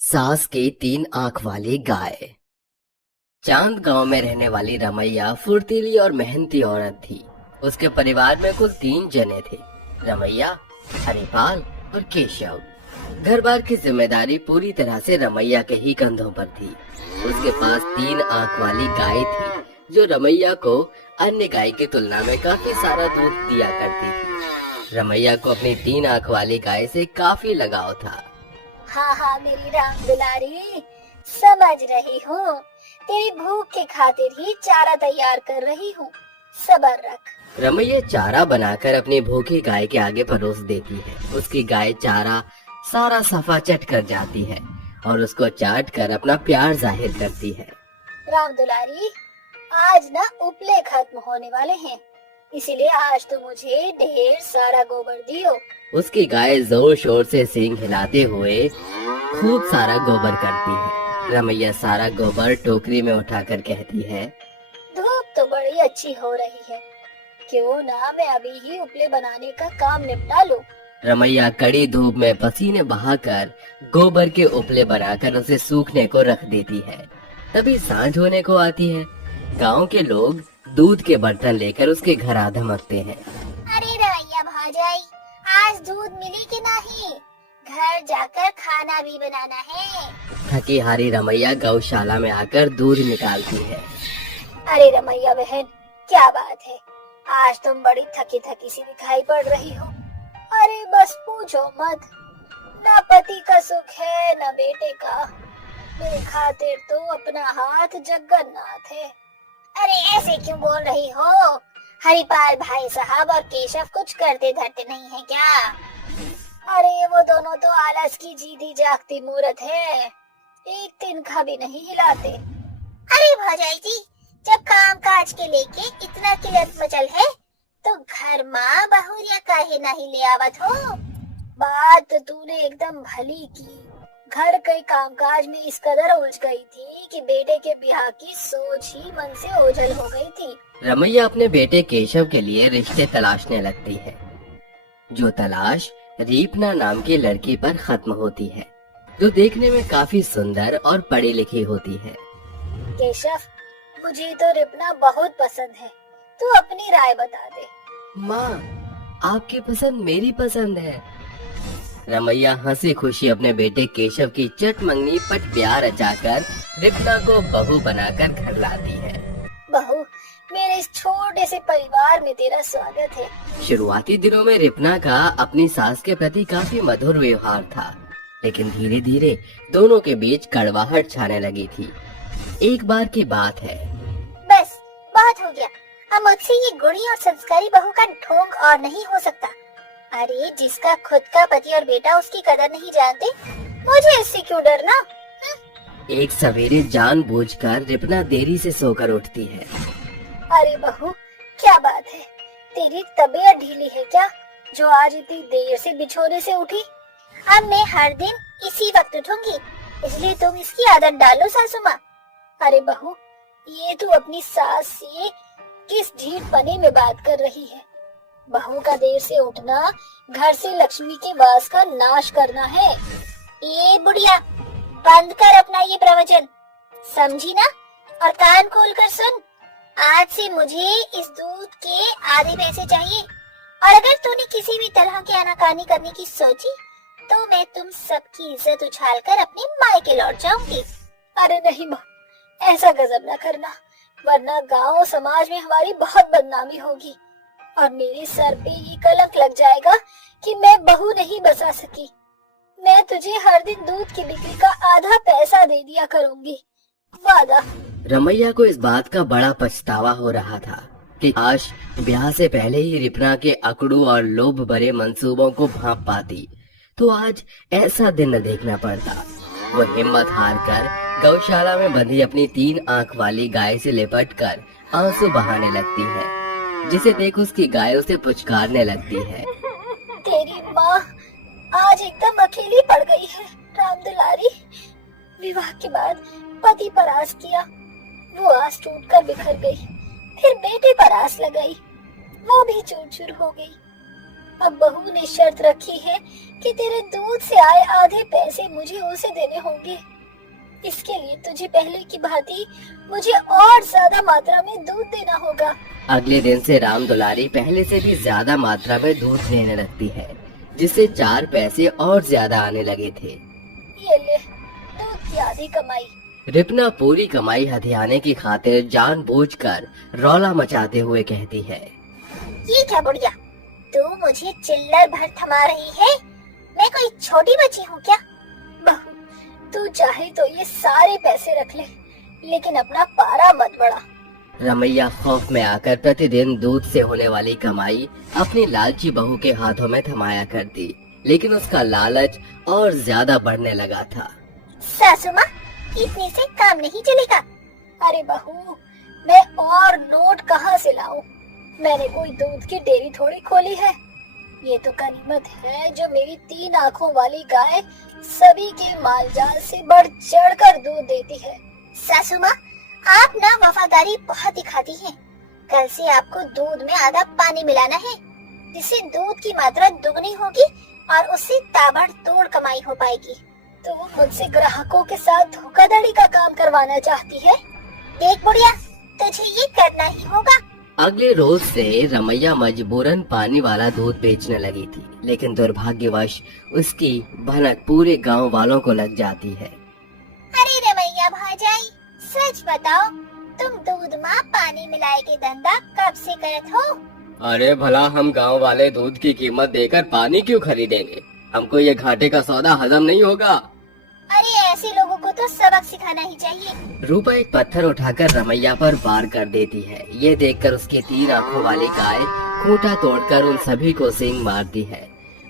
सास की 3 आंख वाली गाय। चांद गांव में रहने वाली रमैया फुर्तीली और मेहनती औरत थी। उसके परिवार में कुल 3 जने थे, रमैया, हरिपाल और केशव। घर बार की जिम्मेदारी पूरी तरह से रमैया के ही कंधों पर थी। उसके पास 3 आंख वाली गाय थी जो रमैया को अन्य गाय की तुलना में काफी सारा दूध दिया करती थी। रमैया को अपनी 3 आंख वाली गाय से काफी लगाव था। हाँ हाँ मेरी राम दुलारी, समझ रही हूँ। तेरी भूख के खातिर ही चारा तैयार कर रही हूँ, सब्र रख। रमैया चारा बनाकर अपनी भूखी गाय के आगे परोस देती है। उसकी गाय चारा सारा सफा चट कर जाती है और उसको चाट कर अपना प्यार जाहिर करती है। राम दुलारी, आज ना उपले खत्म होने वाले हैं, इसीलिए आज तो मुझे ढेर सारा गोबर दियो। उसकी गाय जोर शोर से सींग हिलाते हुए खूब सारा गोबर करती है। रमैया सारा गोबर टोकरी में उठाकर कहती है, धूप तो बड़ी अच्छी हो रही है, क्यों ना मैं अभी ही उपले बनाने का काम निपटा लूं। रमैया कड़ी धूप में पसीने बहाकर गोबर के उपले बनाकर उसे सूखने को रख देती है। तभी सांझ होने को आती है। गांव के लोग दूध के बर्तन लेकर उसके घर आ धमकते हैं। अरे रमैया भाजाई, आज दूध मिली कि नहीं? घर जाकर खाना भी बनाना है। थकी हारी रमैया गौशाला में आकर दूध निकालती है। अरे रमैया बहन, क्या बात है, आज तुम बड़ी थकी थकी सी दिखाई पड़ रही हो। अरे बस पूछो मत, न पति का सुख है न बेटे का। मेरे खातिर तो अपना हाथ जगन्नाथ है। अरे ऐसे क्यों बोल रही हो? हरिपाल भाई साहब और केशव कुछ करते धरते नहीं है क्या? अरे वो दोनों तो आलस की जीती जागती मूरत है, एक तिनका भी नहीं हिलाते। अरे भौजाई जी, जब काम काज के लेके इतना किलत मचल है तो घर माँ बहुरिया काहे नहीं ले आवत हो? बात तूने एकदम भली की। घर के कामकाज में इस कदर उलझ गई थी कि बेटे के ब्याह की सोच ही मन से ओझल हो गई थी। रमैया अपने बेटे केशव के लिए रिश्ते तलाशने लगती है। जो तलाश रीपना नाम की लड़की पर खत्म होती है, जो देखने में काफी सुंदर और पढ़ी लिखी होती है। केशव, मुझे तो रिपना बहुत पसंद है, तू अपनी राय बता दे। माँ, आपकी पसंद मेरी पसंद है। रमैया हंसी खुशी अपने बेटे केशव की चट मंगनी पट प्यार रचाकर रिपना को बहू बनाकर घर लाती है। बहू, मेरे इस छोटे से परिवार में तेरा स्वागत है। शुरुआती दिनों में रिपना का अपनी सास के प्रति काफी मधुर व्यवहार था, लेकिन धीरे धीरे दोनों के बीच कड़वाहट छाने लगी थी। एक बार की बात है। बस बहुत हो गया, अब मुझसे ये गुणी और संस्कारी बहू का ढोंग और नहीं हो सकता। अरे जिसका खुद का पति और बेटा उसकी कदर नहीं जानते, मुझे इससे क्यों डरना? एक सवेरे जानबूझकर रिपना देरी से सोकर उठती है। अरे बहू, क्या बात है, तेरी तबीयत ढीली है क्या जो आज इतनी देर से बिछोने से उठी? अब मैं हर दिन इसी वक्त उठूंगी, इसलिए तुम इसकी आदत डालो सासू माँ। अरे बहू, ये तू अपनी सास से किस ढीठ पने में बात कर रही है? बहू का देर से उठना घर से लक्ष्मी के वास का नाश करना है। ये बुढ़िया, बंद कर अपना ये प्रवचन, समझी ना? और कान खोल कर सुन, आज से मुझे इस दूध के आधे पैसे चाहिए, और अगर तूने किसी भी तरह की आनाकानी करने की सोची तो मैं तुम सबकी इज्जत उछालकर अपने मायके लौट जाऊंगी। अरे नहीं माँ, ऐसा गजब न करना, वरना गांव समाज में हमारी बहुत बदनामी होगी और मेरे सर पे ये कलंक लग जाएगा कि मैं बहू नहीं बसा सकी। मैं तुझे हर दिन दूध की बिक्री का आधा पैसा दे दिया करूंगी, वादा। रमैया को इस बात का बड़ा पछतावा हो रहा था कि काश ब्याह से पहले ही रिपना के अकड़ू और लोभ भरे मंसूबों को भांप पाती, तो आज ऐसा दिन न देखना पड़ता। वो हिम्मत हार कर गौशाला में बंधी अपनी 3 आंख वाली गाय से लिपटकर आंसू बहाने लगती है, जिसे देख उसकी गाय उसे पुचकारने लगती है। तेरी माँ आज एकदम अकेली पड़ गई है राम दुलारी। विवाह के बाद पति पर आस किया, वो आस टूटकर बिखर गई। फिर बेटे पर आस लगाई, वो भी चूर चूर हो गई। अब बहू ने शर्त रखी है कि तेरे दूध से आए आधे पैसे मुझे उसे देने होंगे। इसके लिए तुझे पहले की भांति मुझे और ज्यादा मात्रा में दूध देना होगा। अगले दिन से राम दुलारी पहले से भी ज्यादा मात्रा में दूध देने लगती है, जिससे 4 पैसे और ज्यादा आने लगे थे। ये ले दूध की आधी कमाई। रिपना पूरी कमाई हथियाने की खातिर जानबूझकर रौला मचाते हुए कहती है, ये क्या बुढ़िया, तू मुझे चिल्लर भर थमा रही है? मैं कोई छोटी बच्ची हूँ क्या? बहू, तू चाहे तो ये सारे पैसे रख ले, लेकिन अपना पारा मत बढ़ा। रमैया खौफ में आकर प्रतिदिन दूध से होने वाली कमाई अपनी लालची बहू के हाथों में थमाया करती, लेकिन उसका लालच और ज्यादा बढ़ने लगा था। सासू माँ, इतने से काम नहीं चलेगा। अरे बहू, मैं और नोट कहाँ से लाऊं? मैंने कोई दूध की डेयरी थोड़ी खोली है। ये तो गनीमत है जो मेरी 3 आँखों वाली गाय सभी के मालजाल से बढ़ चढ़ कर दूध देती है। सासू माँ, आप ना वफादारी बहुत दिखाती हैं। कल से आपको दूध में आधा पानी मिलाना है, जिससे दूध की मात्रा दुगनी होगी और उससे ताबड़तोड़ कमाई हो पाएगी। तो वो मुझसे ग्राहकों के साथ धोखाधड़ी का काम करवाना चाहती है। देख बुढ़िया, तुझे ये करना ही होगा। अगले रोज से रमैया मजबूरन पानी वाला दूध बेचने लगी थी, लेकिन दुर्भाग्यवश उसकी भनक पूरे गांव वालों को लग जाती है। अरे रमैया भाजाई, सच बताओ, तुम दूध में पानी मिलाए के धंधा कब से करत हो? अरे भला हम गांव वाले दूध की कीमत देकर पानी क्यों खरीदेंगे? हमको ये घाटे का सौदा हजम नहीं होगा। अरे ऐसे लोगों को तो सबक सिखाना ही चाहिए। रूपा एक पत्थर उठाकर रमैया पर वार कर देती है। ये देखकर उसकी 3 आँखों वाली गाय खूंटा तोड़कर उन सभी को सींग मारती है।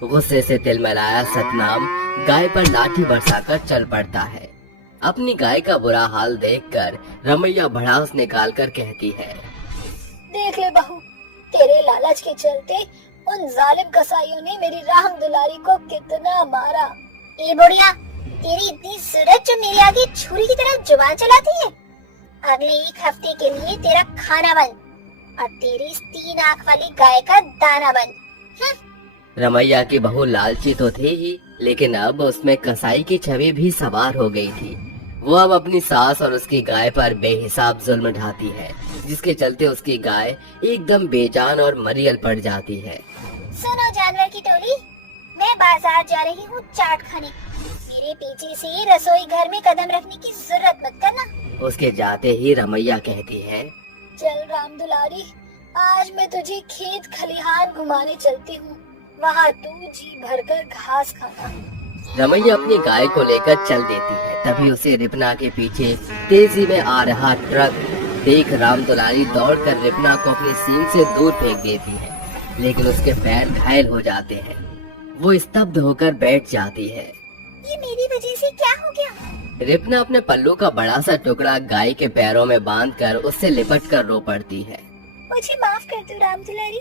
गुस्से से तिलमिलाया सतनाम गाय पर लाठी बरसाकर चल पड़ता है। अपनी गाय का बुरा हाल देखकर रमैया भड़ास निकाल कर कहती है, देख ले बहू, तेरे लालच के चलते उन जालिम कसाईयों ने मेरी राम दुलारी को कितना मारा। ए बुढ़िया, तेरी इतनी जरूरत जो मेरे आगे छुरी की तरह जुबान चलाती है? अगले 1 हफ्ते के लिए तेरा खाना बंद और तेरी इस 3 आँख वाली गाय का दाना बंद। रमैया की बहू लालची तो थी ही, लेकिन अब उसमें कसाई की छवि भी सवार हो गई थी। वो अब अपनी सास और उसकी गाय पर बेहिसाब जुल्म ढाती है, जिसके चलते उसकी गाय एकदम बेजान और मरियल पड़ जाती है। सुनो जानवर की टोली, मैं बाजार जा रही हूँ चाट खाने। मेरे पीछे से रसोई घर में कदम रखने की जरूरत मत करना। उसके जाते ही रमैया कहती है, चल राम दुलारी, आज मैं तुझे खेत खलिहान घुमाने चलती हूँ। वहाँ तू जी भरकर घास खाना। रमैया अपनी गाय को लेकर चल देती है। तभी उसे रिपना के पीछे तेजी में आ रहा ट्रक देख राम दुलारी दौड़कर रिपना को अपनी सींग से दूर फेंक देती है, लेकिन उसके पैर घायल हो जाते हैं। वो स्तब्ध होकर बैठ जाती है। ये मेरी वजह से क्या हो गया? रिपना अपने पल्लू का बड़ा सा टुकड़ा गाय के पैरों में बांधकर उससे लिपट कर रो पड़ती है। मुझे माफ कर दो राम दुलारी,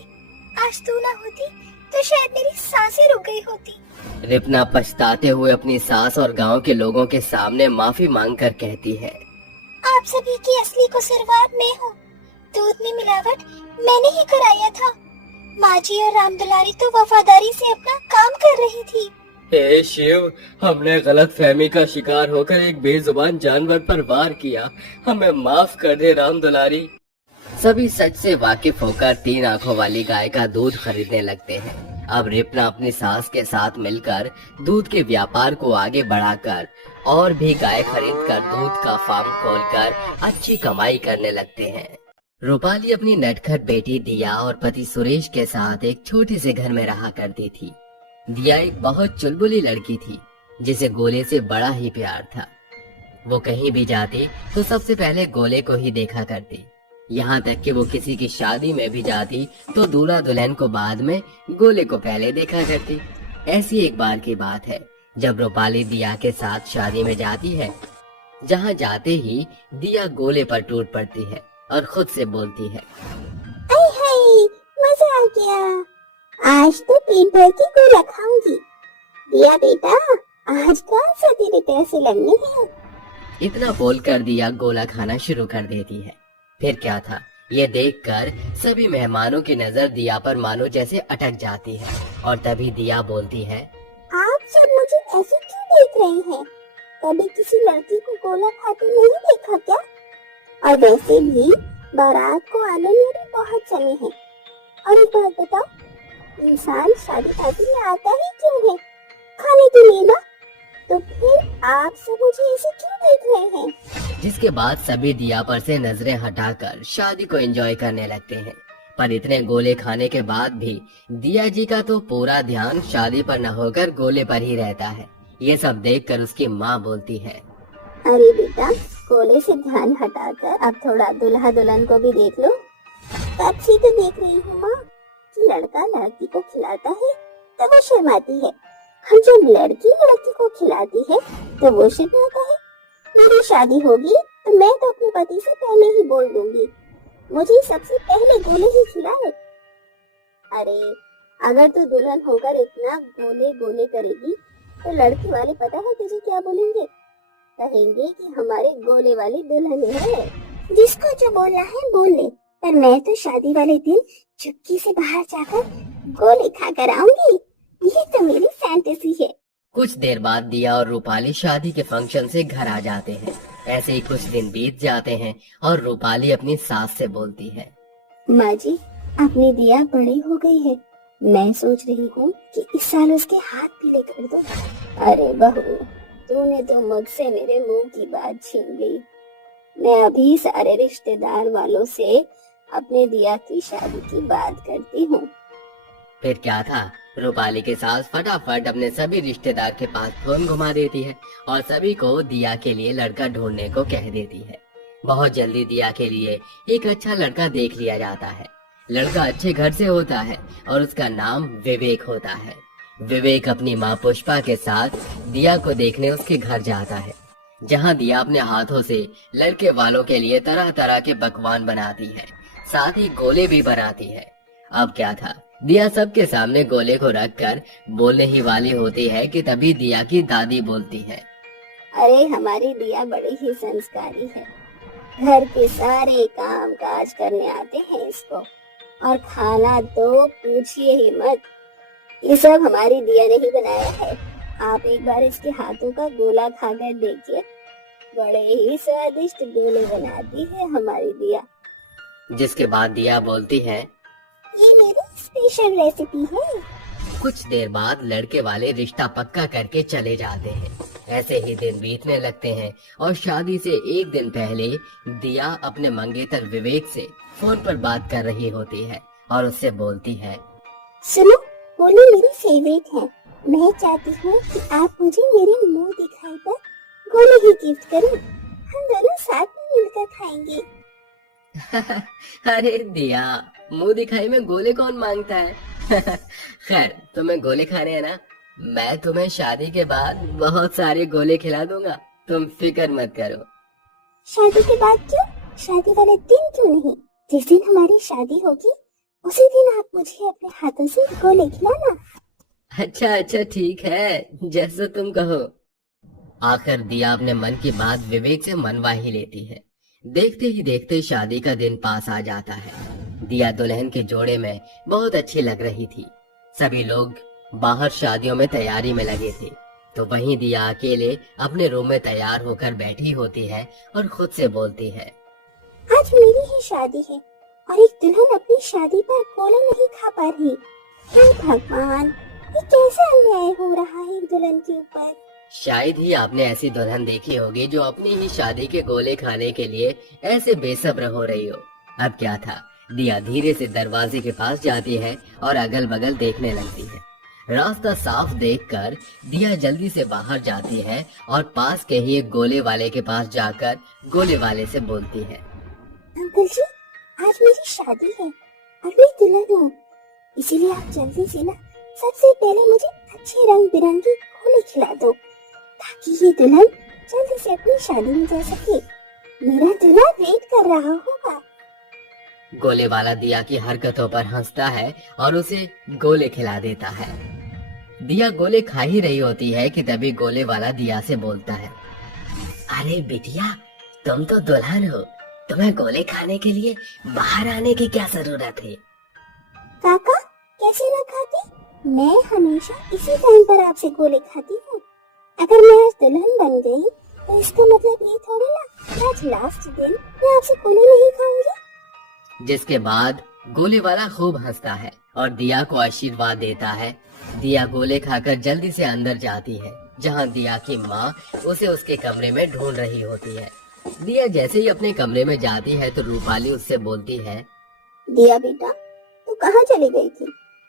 आज तू ना होती तो शायद मेरी सांसें रुक गई होती। रिपना पछताते हुए अपनी सास और गांव के लोगों के सामने माफी मांगकर कहती है, आप सभी की असली कसूरवार मैं हूँ। दूध में मिलावट मैंने ही कराया था। माँ जी और राम दुलारी तो वफादारी से अपना काम कर रही थी। हे शिव, हमने गलत फहमी का शिकार होकर एक बेजुबान जानवर पर वार किया। हमें माफ कर दे राम दुलारी। सभी सच से वाकिफ होकर 3 आँखों वाली गाय का दूध खरीदने लगते हैं। अब रिपना अपनी सास के साथ मिलकर दूध के व्यापार को आगे बढ़ाकर और भी गाय खरीदकर दूध का फार्म खोलकर अच्छी कमाई करने लगते हैं। रूपाली अपनी नटखट बेटी दिया और पति सुरेश के साथ एक छोटे से घर में रहा करती थी। दिया एक बहुत चुलबुली लड़की थी, जिसे गोले से बड़ा ही प्यार था। वो कहीं भी जाती तो सबसे पहले गोले को ही देखा करती। यहाँ तक कि वो किसी की शादी में भी जाती तो दूल्हा दुल्हन को बाद में, गोले को पहले देखा करती। ऐसी एक बार की बात है जब रूपाली दिया के साथ शादी में जाती है। जहाँ जाते ही दिया गोले पर टूट पड़ती है और खुद से बोलती है, हाय हाय, मजा आ गया, आज तो पेट भर के गोला खाऊंगी। दिया बेटा, आज कौन सा तेरे पैसे लगने हैं? इतना बोलकर दिया गोला खाना शुरू कर देती है। फिर क्या था, ये देखकर सभी मेहमानों की नजर दिया पर मानो जैसे अटक जाती है और तभी दिया बोलती है, आप सब मुझे ऐसे क्यों देख रहे हैं? कभी किसी लड़की को गोला खाते नहीं देखा क्या? और वैसे भी बारात को आने में भी बहुत समय है। और एक बात बताओ, इंसान शादी पार्टी में आता ही क्यों है? खाने के लिए ना। तो फिर आप सब मुझे ऐसे क्यों देख रहे हैं? जिसके बाद सभी दिया पर से नजरें हटाकर शादी को एंजॉय करने लगते हैं। पर इतने गोले खाने के बाद भी दिया जी का तो पूरा ध्यान शादी पर न होकर गोले पर ही रहता है। ये सब देखकर उसकी माँ बोलती है, अरे बेटा, गोले से ध्यान हटाकर अब थोड़ा दुल्हा दुल्हन को भी देख लो। कब से तो देख रही हूँ माँ कि लड़का लड़की को खिलाता है तो वो शर्माती है, हम जब लड़की लड़की को खिलाती है तो वो शर्माता है। मेरी शादी होगी तो मैं तो अपने पति से पहले ही बोल दूंगी, मुझे सबसे पहले गोले ही खिलाए। अरे अगर तू दुल्हन होकर इतना गोले गोले करेगी तो लड़की वाले पता है तुझे क्या बोलेंगे? कहेंगे कि हमारे गोले वाली दुल्हन है। जिसको जो बोलना है बोल ले, पर मैं तो शादी वाले दिन चुपके से बाहर जाकर गोले खाकर आऊंगी। ये तो मेरी फैंटेसी है। कुछ देर बाद दिया और रूपाली शादी के फंक्शन से घर आ जाते हैं। ऐसे ही कुछ दिन बीत जाते हैं और रूपाली अपनी सास से बोलती है, माँ जी, अपनी दिया बड़ी हो गई है, मैं सोच रही हूँ कि इस साल उसके हाथ पीले कर दो। अरे बहू, तूने तो मुझसे मेरे मुंह की बात छीन ली। मैं अभी सारे रिश्तेदार वालों से अपने दिया की शादी की बात करती हूँ। फिर क्या था, रूपाली के सास फटाफट अपने सभी रिश्तेदार के पास फोन घुमा देती है और सभी को दिया के लिए लड़का ढूंढने को कह देती है। बहुत जल्दी दिया के लिए एक अच्छा लड़का देख लिया जाता है। लड़का अच्छे घर से होता है और उसका नाम विवेक होता है। विवेक अपनी माँ पुष्पा के साथ दिया को देखने उसके घर जाता है, जहाँ दिया अपने हाथों से लड़के वालों के लिए तरह तरह के पकवान बनाती है, साथ ही गोले भी बनाती है। अब क्या था, दिया सबके सामने गोले को रखकर बोलने ही वाली होती है कि तभी दिया की दादी बोलती है, अरे हमारी दिया बड़ी ही संस्कारी है, घर के सारे काम काज करने आते हैं इसको, और खाना तो पूछिए ही मत। ये सब हमारी दिया ने ही बनाया है। आप एक बार इसके हाथों का गोला खाकर देखिए, बड़े ही स्वादिष्ट गोले बनाती है हमारी दिया। जिसके बाद दिया बोलती है, ये मेरी स्पेशल रेसिपी है। कुछ देर बाद लड़के वाले रिश्ता पक्का करके चले जाते हैं। ऐसे ही दिन बीतने लगते हैं और शादी से एक दिन पहले दिया अपने मंगेतर विवेक से फोन पर बात कर रही होती है और उससे बोलती है, सुनो, होली मेरी फेवरेट है। मैं चाहती हूँ कि आप मुझे मेरे मुंह दिखाई पर गोले ही गिफ्ट करें। हम दोनों साथ में मिलकर खाएंगे। अरे दिया, मुंह दिखाई में गोले कौन मांगता है? खैर, तुम्हें गोले खाने हैं ना, मैं तुम्हें शादी के बाद बहुत सारे गोले खिला दूंगा, तुम फिक्र मत करो। शादी के बाद क्यों? शादी वाले दिन क्यों नहीं? जिस दिन हमारी शादी होगी उसी दिन आप मुझे अपने हाथों से गोले खिलाना। अच्छा ठीक है, जैसा तुम कहो। आखिर दिया अपने मन की बात विवेक से मनवा ही लेती है। देखते ही देखते शादी का दिन पास आ जाता है। दिया दुल्हन के जोड़े में बहुत अच्छी लग रही थी। सभी लोग बाहर शादियों में तैयारी में लगे थे, तो वहीं दिया अकेले अपने रूम में तैयार होकर बैठी होती है और खुद से बोलती है, आज मेरी ही शादी है और एक दुल्हन अपनी शादी पर गोले नहीं खा पा रही। हे भगवान, ये कैसा अन्याय हो रहा है एक दुल्हन के ऊपर। शायद ही आपने ऐसी दुल्हन देखी होगी जो अपनी ही शादी के गोले खाने के लिए ऐसे बेसब्र हो रही हो। अब क्या था, दिया धीरे से दरवाजे के पास जाती है और अगल बगल देखने लगती है। रास्ता साफ देखकर दिया जल्दी से बाहर जाती है और पास के ही एक गोले वाले के पास जाकर गोले वाले से बोलती है, अंकल जी, आज मेरी शादी है और मैं दुल्हन हूँ, इसीलिए आप जल्दी से ना सबसे पहले मुझे अच्छे रंग बिरंगे गोले खिला दो, ताकि ये दुल्हन जल्दी से अपनी शादी में जा सके। मेरा दूल्हा वेट कर रहा होगा। गोले वाला दिया की हरकतों पर हंसता है और उसे गोले खिला देता है। दिया गोले खा ही रही होती है कि तभी गोले वाला दिया से बोलता है, अरे बिटिया, तुम तो दुल्हन हो, तुम्हें गोले खाने के लिए बाहर आने की क्या जरूरत है? काका कैसे न खाती, मैं हमेशा इसी टाइम पर आपसे गोले खाती हूँ। अगर मैं आज दुल्हन बन गई तो इसका मतलब ये थोड़ी ना कि आज लास्ट दिन मैं आपसे गोले नहीं खाऊंगी। जिसके बाद गोले वाला खूब हंसता है और दिया को आशीर्वाद देता है। दिया गोले खाकर जल्दी से अंदर जाती है, जहाँ दिया की माँ उसे उसके कमरे में ढूंढ रही होती है। दिया जैसे ही अपने कमरे में जाती है तो रूपाली उससे बोलती है, दिया बेटा, तू कहाँ चली गई थी?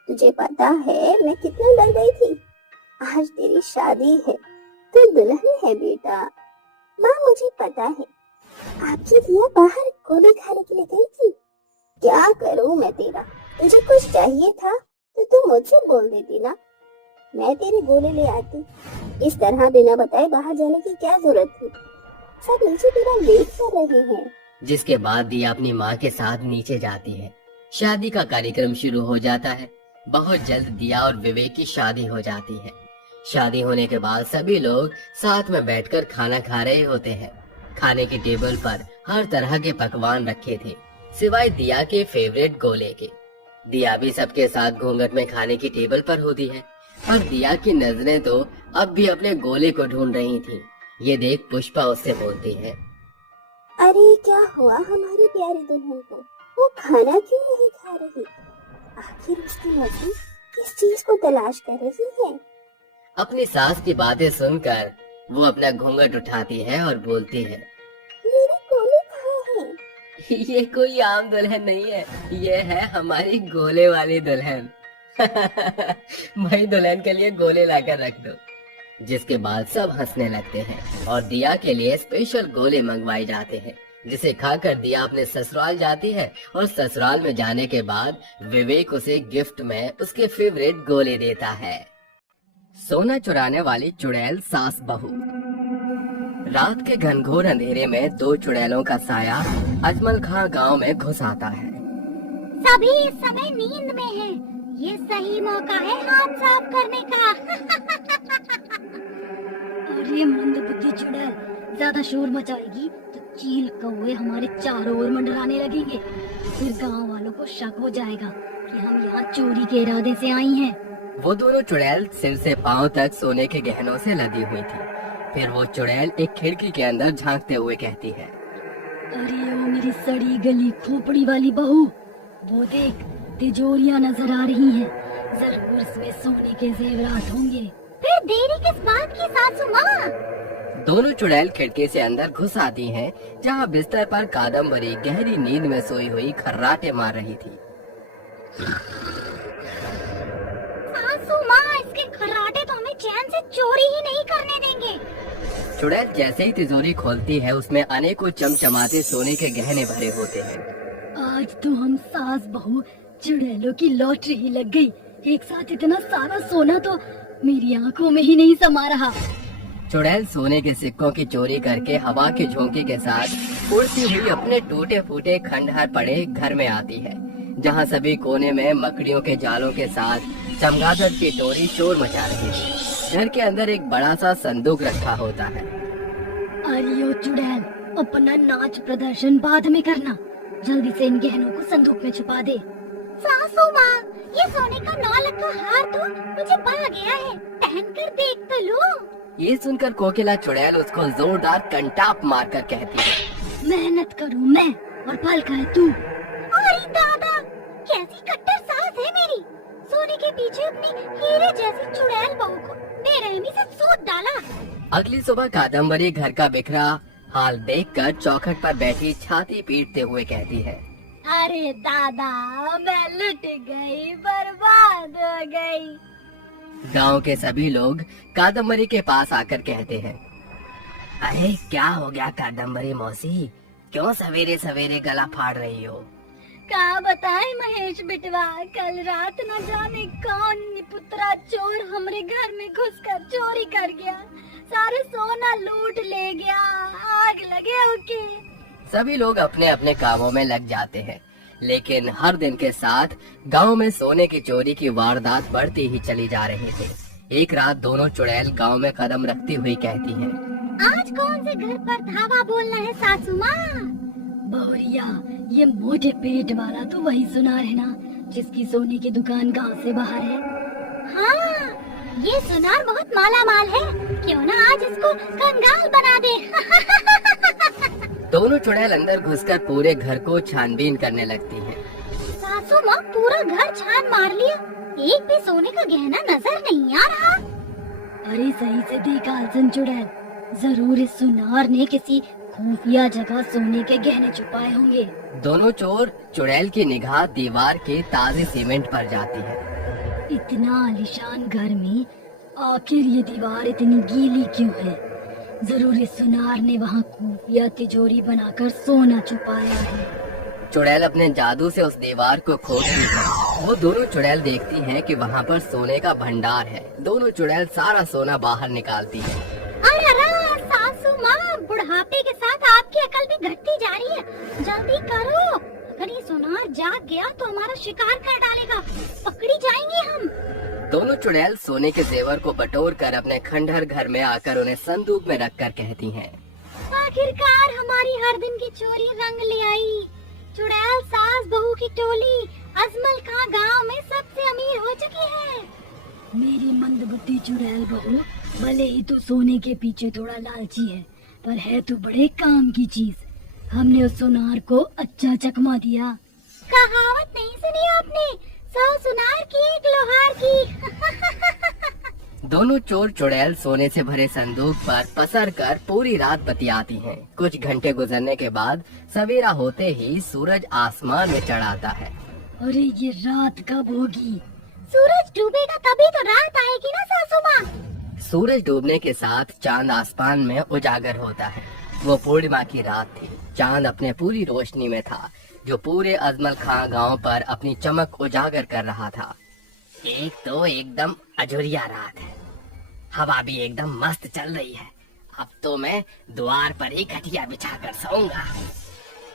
तुझे पता है मैं कितना डर गई थी। आज तेरी शादी है, तू दुल्हन है बेटा। माँ मुझे पता है आपकी दिया बाहर गोले खाने के लिए गई थी। क्या करूँ मैं तेरा? तुझे कुछ चाहिए था तो तू मुझसे बोल देती ना, मैं तेरे गोले ले आती। इस तरह बिना बताए बाहर जाने की क्या जरूरत थी? सब नीचे तेरा वेट कर रहे हैं। जिसके बाद दिया अपनी माँ के साथ नीचे जाती है। शादी का कार्यक्रम शुरू हो जाता है। बहुत जल्द दिया और विवेक की शादी हो जाती है। शादी होने के बाद सभी लोग साथ में बैठकर खाना खा रहे होते हैं। खाने की टेबल पर हर तरह के पकवान रखे थे, सिवाय दिया के फेवरेट गोले के। दिया भी सबके साथ घूंघट में खाने की टेबल पर होती है, पर दिया की नजरें तो अब भी अपने गोले को ढूंढ रही थीं। ये देख पुष्पा उससे बोलती है, अरे क्या हुआ हमारी प्यारी दुल्हन को? वो खाना क्यों नहीं खा रही? आखिर उसकी नजर किस चीज को तलाश कर रही है? अपनी सास की बातें सुनकर वो अपना घूंघट उठाती है और बोलती है, मेरे गोले कहाँ हैं? ये कोई आम दुल्हन नहीं है, ये है हमारी गोले वाली दुल्हन। भाई दुल्हन के लिए गोले लाकर रख दो। जिसके बाद सब हंसने लगते हैं और दिया के लिए स्पेशल गोले मंगवाए जाते हैं, जिसे खाकर दिया अपने ससुराल जाती है। और ससुराल में जाने के बाद विवेक उसे गिफ्ट में उसके फेवरेट गोले देता है। सोना चुराने वाली चुड़ैल सास बहू। रात के घनघोर अंधेरे में दो चुड़ैलों का साया अजमल खां गांव में घुस आता है। सभी इस समय नींद में हैं। ये सही मौका है हाथ साफ करने का। अरे मंदबुद्धि चुड़ैल, ज्यादा शोर मचाएगी तो चील कौवे हमारे चारों ओर मंडराने लगेंगे। फिर गांव वालों को शक हो जाएगा कि हम यहाँ चोरी के इरादे से आई हैं। वो दोनों चुड़ैल सिर से पांव तक सोने के गहनों से लदी हुई थी। फिर वो चुड़ैल एक खिड़की के अंदर झांकते हुए कहती है, अरे ओ मेरी सड़ी गली खोपड़ी वाली बहू, वो देख तिजोरियां नजर आ रही हैं। जरूर इसमें सोने के जेवरात होंगे। फिर देरी किस बात की सासू माँ? दोनों चुड़ैल खिड़की से अंदर घुस आती हैं, जहाँ बिस्तर पर कादम्बरी गहरी नींद में सोई हुई खर्राटे मार रही थी। सासू माँ, इसके खर्राटे तो हमें चैन से चोरी ही नहीं करने देंगे। चुड़ैल जैसे ही तिजोरी खोलती है, उसमें अनेकों चमचमाते सोने के गहने भरे होते हैं। आज तो हम सास बहू चुड़ैलों की लॉटरी ही लग गई। एक साथ इतना सारा सोना तो मेरी आंखों में ही नहीं समा रहा। चुड़ैल सोने के सिक्कों की चोरी करके हवा के झोंके के साथ उड़ती हुई अपने टूटे फूटे खंडहर पड़े घर में आती है, जहाँ सभी कोने में मकड़ियों के जालों के साथ चमगादड़ की टोरी शोर मचा रही थी। घर के अंदर एक बड़ा सा संदूक रखा होता है। अरे ओ चुड़ैल, अपना नाच प्रदर्शन बाद में करना। जल्दी से इन गहनों को संदूक में छुपा दे। सासू माँ, ये सोने का 9 लाख का हार तो मुझे पा गया है, पहन कर देख तो लो। ये सुनकर कोकिला चुड़ैल उसको जोरदार कंटाप मारकर कहती है, मेहनत करूँ मैं और फल खाए तू। अरे दादा, कैसी कट्टर सास है मेरी। सोने के पीछे अपनी हीरे जैसी चुड़ैल बहू को बेरहमी से सूद डाला। अगली सुबह कादम्बरी घर का बिखरा हाल देखकर चौखट पर बैठी छाती पीटते हुए कहती है, अरे दादा, मैं लुट गई, बर्बाद हो गई। गांव के सभी लोग कादम्बरी के पास आकर कहते हैं, अरे क्या हो गया कादम्बरी मौसी, क्यों सवेरे सवेरे गला फाड़ रही हो? क्या बताए महेश बिटवा, कल रात न जाने कौन निपुत्रा चोर हमरे घर में घुसकर चोरी कर गया। सारे सोना लूट ले गया, आग लगे ओके। सभी लोग अपने अपने कामों में लग जाते हैं, लेकिन हर दिन के साथ गांव में सोने की चोरी की वारदात बढ़ती ही चली जा रही थी। एक रात दोनों चुड़ैल गांव में कदम रखती हुई कहती हैं, आज कौन से घर पर धावा बोलना है सासू माँ? बहुरिया, ये मोटे पेट वाला तो वही सुनार है ना जिसकी सोने की दुकान गांव से बाहर है। हाँ, ये सुनार बहुत माला माल है, क्यों ना आज इसको कंगाल बना दे। दोनों चुड़ैल अंदर घुसकर पूरे घर को छानबीन करने लगती हैं। सासू माँ पूरा घर छान मार लिया, एक भी सोने का गहना नजर नहीं आ रहा। अरे सही से देखा अर्जुन चुड़ैल, जरूर इस सुनार ने किसी खुफिया जगह सोने के गहने छुपाए होंगे। दोनों चोर चुड़ैल की निगाह दीवार के ताजे सीमेंट पर जाती है। इतना आलीशान घर में आखिर ये दीवार इतनी गीली क्यों है? जरूर इस सुनार ने वहाँ खुफिया तिजोरी बनाकर सोना छुपाया है। चुड़ैल अपने जादू से उस दीवार को खोदती है। वो दोनों चुड़ैल देखती हैं कि वहाँ पर सोने का भंडार है। दोनों चुड़ैल सारा सोना बाहर निकालती है। अरे सासू माँ, बुढ़ापे के साथ आपकी अकल भी घटती जा रही है, जल्दी करो। अगर ये सुनार जाग गया तो हमारा शिकार कर डालेगा, पकड़ी जाएंगे हम। दोनों चुड़ैल सोने के जेवर को बटोर कर अपने खंडहर घर में आकर उन्हें संदूक में रखकर कहती हैं, आखिरकार हमारी हर दिन की चोरी रंग ले आई। चुड़ैल सास बहू की टोली अजमल खां गांव में सबसे अमीर हो चुकी है। मेरी मंदबुद्धि चुड़ैल बहू, भले ही तू सोने के पीछे थोड़ा लालची है, पर है तू बड़े काम की चीज। हमने उस सुनार को अच्छा चकमा दिया। कहावत नहीं सुनी आपने, 100 सुनार की 1 लोहार की। दोनों चोर चुड़ैल सोने से भरे संदूक पर पसर कर पूरी रात बतियाती हैं। कुछ घंटे गुजरने के बाद सवेरा होते ही सूरज आसमान में चढ़ आता है। अरे ये रात कब होगी? सूरज डूबेगा तभी तो रात आएगी ना सासू माँ। सूरज डूबने के साथ चांद आसमान में उजागर होता है। वो पूर्णिमा की रात थी। चांद अपने पूरी रोशनी में था, जो पूरे अजमल खां गांव पर अपनी चमक उजागर कर रहा था। एक तो एकदम अजूरिया रात है, हवा भी एकदम मस्त चल रही है। अब तो मैं द्वार पर ही खटिया बिछाकर सोऊंगा।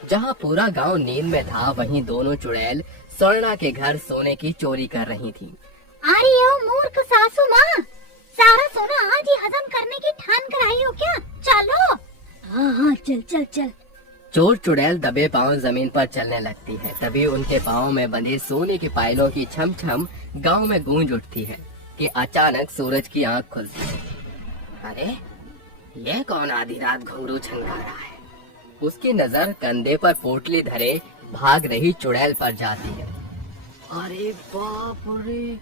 जहाँ पूरा गांव नींद में था, वहीं दोनों चुड़ैल स्वर्णा के घर सोने की चोरी कर रही थी। अरे ओ मूर्ख सासू माँ, सारा सोना आज ही हजम करने की ठान कर आई हो क्या? चलो। हाँ हाँ, चल चल चल। चोर चुड़ैल दबे पांव जमीन पर चलने लगती है। तभी उनके पांव में बंधे सोने की पायलों की छम छम गांव में गूंज उठती है कि अचानक सूरज की आंख खुलती है। अरे ये कौन आधी रात घुंघरू छनका रहा है? उसकी नजर कंधे पर पोटली धरे भाग रही चुड़ैल पर जाती है। अरे बाप रे,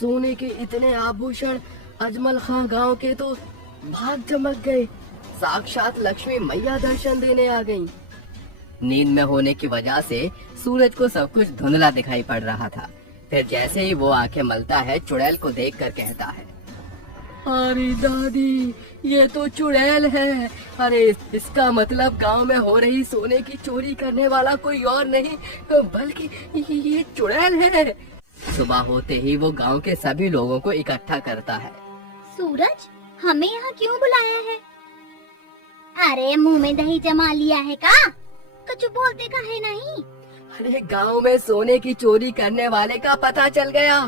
सोने के इतने आभूषण अजमल खां गांव के तो भाग चमक गए। साक्षात लक्ष्मी मैया दर्शन देने आ गईं। नींद में होने की वजह से सूरज को सब कुछ धुंधला दिखाई पड़ रहा था। फिर जैसे ही वो आंखें मलता है, चुड़ैल को देखकर कहता है, अरे दादी, ये तो चुड़ैल है। अरे इसका मतलब गांव में हो रही सोने की चोरी करने वाला कोई और नहीं बल्कि ये चुड़ैल है। सुबह होते ही वो गांव के सभी लोगों को इकट्ठा करता है। सूरज, हमें यहाँ क्यों बुलाया है? अरे मुंह में दही जमा लिया है का? कुछ बोलते का है नहीं? अरे गांव में सोने की चोरी करने वाले का पता चल गया।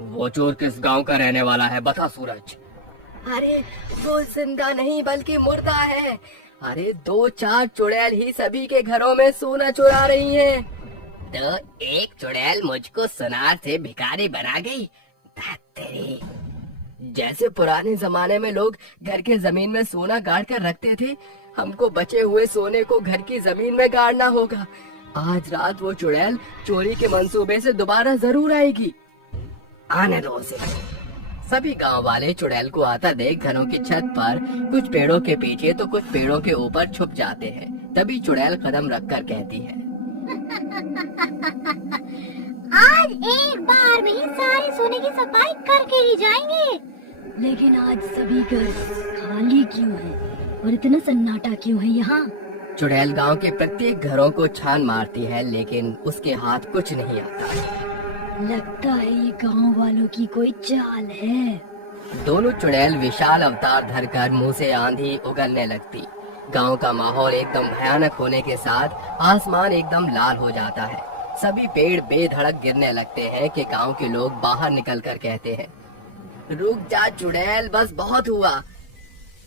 वो चोर किस गांव का रहने वाला है, बता सूरज। अरे वो जिंदा नहीं बल्कि मुर्दा है। अरे 2-4 चुड़ैल ही सभी के घरों में सोना चुरा रही हैं। तो एक चुड़ैल मुझको सुनार से भिखारी बना गई। तेरी जैसे पुराने जमाने में लोग घर के जमीन में सोना गाड़ कर रखते थे, हमको बचे हुए सोने को घर की जमीन में गाड़ना होगा। आज रात वो चुड़ैल चोरी के मंसूबे से दोबारा जरूर आएगी। आने दो उसे। सभी गांव वाले चुड़ैल को आता देख घरों की छत पर कुछ पेड़ों के पीछे तो कुछ पेड़ों के ऊपर छुप जाते हैं। तभी चुड़ैल कदम रखकर कहती है, आज एक बार में सारे सोने की सफाई करके ही जाएंगे। लेकिन आज सभी घर खाली क्यों है और इतना सन्नाटा क्यों है यहाँ? चुड़ैल गांव के प्रत्येक घरों को छान मारती है, लेकिन उसके हाथ कुछ नहीं आता। लगता है ये गांव वालों की कोई चाल है। दोनों चुड़ैल विशाल अवतार धरकर मुंह से आंधी उगलने लगती। गांव का माहौल एकदम भयानक होने के साथ आसमान एकदम लाल हो जाता है। सभी पेड़ बेधड़क गिरने लगते हैं कि गांव के लोग बाहर निकलकर कहते हैं, रुक जा चुड़ैल, बस बहुत हुआ।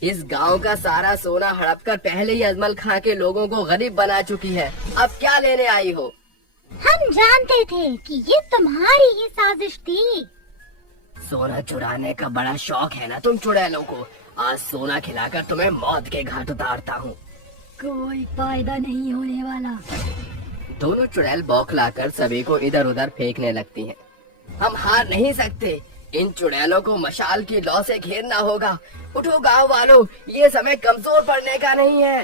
इस गांव का सारा सोना हड़प कर पहले ही अजमल खां के लोगों को गरीब बना चुकी है। अब क्या लेने आई हो? हम जानते थे कि ये तुम्हारी ही साजिश थी। सोना चुराने का बड़ा शौक है ना तुम चुड़ैलों को। आज सोना खिलाकर तुम्हें मौत के घाट उतारता हूँ। कोई फायदा नहीं होने वाला। दोनों चुड़ैल बौखलाकर सभी को इधर उधर फेंकने लगती हैं। हम हार नहीं सकते। इन चुड़ैलों को मशाल की लौ से घेरना होगा। उठो गांव वालों, ये समय कमजोर पड़ने का नहीं है।